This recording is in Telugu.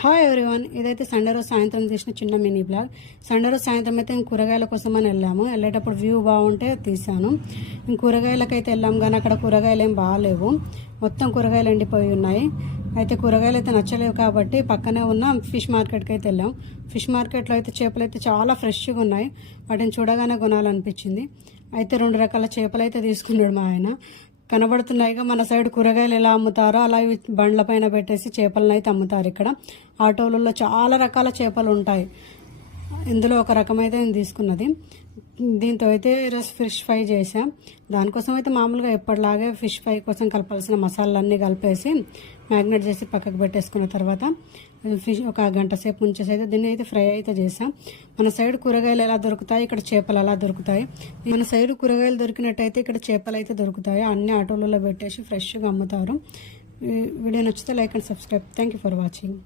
హాయ్ ఎవ్రీవన్, ఇదైతే సండే రోజు సాయంత్రం తీసిన చిన్న మినీ బ్లాగ్. సండే రోజు సాయంత్రం అయితే కూరగాయల కోసం అని వెళ్ళాము. వెళ్ళేటప్పుడు వ్యూ బాగుంటే తీసాను. కూరగాయలకైతే వెళ్ళాం కానీ అక్కడ కూరగాయలు ఏం బాగాలేవు. మొత్తం కూరగాయలు ఎండిపోయి ఉన్నాయి. అయితే కూరగాయలు అయితే నచ్చలేవు కాబట్టి పక్కనే ఉన్న ఫిష్ మార్కెట్కి అయితే వెళ్ళాం. ఫిష్ మార్కెట్లో అయితే చేపలు అయితే చాలా ఫ్రెష్గా ఉన్నాయి. వాటిని చూడగానే కొనాలనిపించింది. అయితే 2 రకాల చేపలు అయితే తీసుకున్నాడు మా ఆయన. కనబడుతున్నాయిగా మన సైడ్ కూరగాయలు ఎలా అమ్ముతారో అలా బండ్ల పైన పెట్టేసి చేపలను అయితే అమ్ముతారు. ఇక్కడ ఆటోలలో చాలా రకాల చేపలు ఉంటాయి. ఇందులో ఒక రకమైతే నేను తీసుకున్నది. దీంతో అయితే ఈరోజు ఫిష్ ఫ్రై చేసాం. దానికోసం అయితే మామూలుగా ఎప్పటిలాగే ఫిష్ ఫ్రై కోసం కలపాల్సిన మసాలాలన్నీ కలిపేసి మ్యాగ్నేట్ చేసి పక్కకు పెట్టేసుకున్న తర్వాత ఫిష్ ఒక గంట సేపు ఉంచేసి అయితే దీన్ని అయితే ఫ్రై అయితే చేసాం. మన సైడ్ కూరగాయలు ఎలా దొరుకుతాయి, ఇక్కడ చేపలు ఎలా దొరుకుతాయి. మన సైడ్ కూరగాయలు దొరికినట్టయితే ఇక్కడ చేపలు అయితే దొరుకుతాయి. అన్ని ఆటోలలో పెట్టేసి ఫ్రెష్గా అమ్ముతారు. వీడియో నచ్చితే like and subscribe. Thank you for watching.